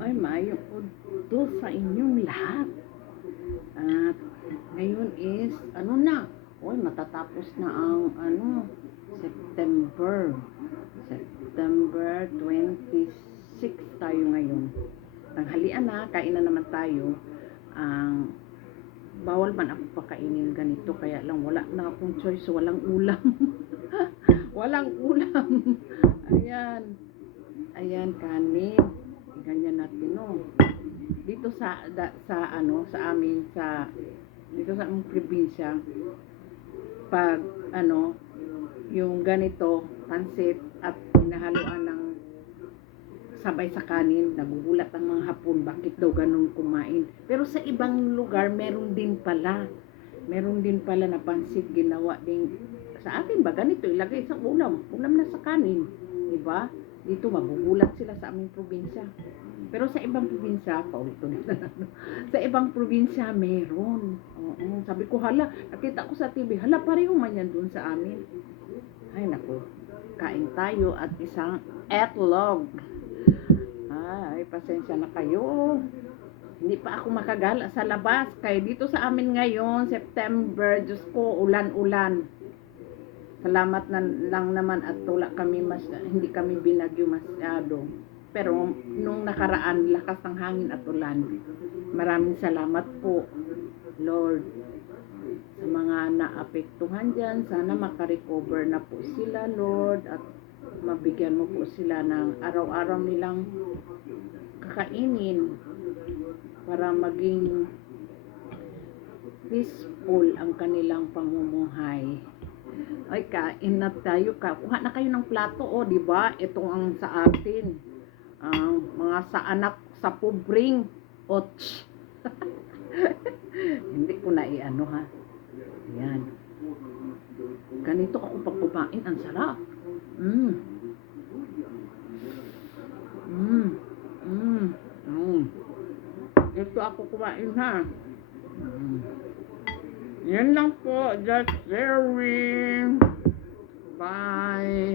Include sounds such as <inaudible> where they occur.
Ay, maayong udto sa inyong lahat. At ngayon is, ano na? Uy, matatapos na ang, ano, September. September 26 tayo ngayon. Tanghalian na, kain na naman tayo. Ang bawal man ako pakainin ganito kaya lang wala na akong choice walang ulam <laughs> walang ulam <laughs> ayan ayan kanin ganyan natin no dito sa da, sa ano sa amin sa dito sa aming probinsya pag ano yung ganito pansit at hinahaluan ng sabay sa kanin, nagugulat ang mga hapon, bakit daw ganun kumain. Pero sa ibang lugar, meron din pala. Meron din pala na pansit ginawa din sa atin ba ganito ilagay sa ulam ulam na sa kanin di ba dito magugulat sila sa aming probinsya. Pero sa ibang probinsya paulit na sa ibang probinsya meron. Oo, sabi ko hala nakita ko sa TV hala pareho man yan dun sa amin. Ay nako kain tayo at isang etlog. Ay pasensya na kayo. Hindi pa ako makagala sa labas kaya dito sa amin ngayon September Diyos ko ulan-ulan salamat na lang naman at wala kami mas hindi kami binagyo masyado. Pero nung nakaraan lakas ng hangin at ulan. Maraming salamat po Lord sa mga naapektuhan dyan. Sana makarecover na po sila Lord at mabigyan mo po sila ng araw-araw nilang kakainin para maging peaceful ang kanilang pamumuhay. Ay, kain na tayo. Kuha na kayo ng plato, oh, di ba? Ito ang sa atin. Ang mga sa anak sa pubring. Och. <laughs> Hindi ko na iano ha. Yan. Ganito ako pag kumain. Ang sarap. Mm. Mm. Mm. Mm. Dito ako kumain ha. Mm. Yan lang po. Just sharing. Bye.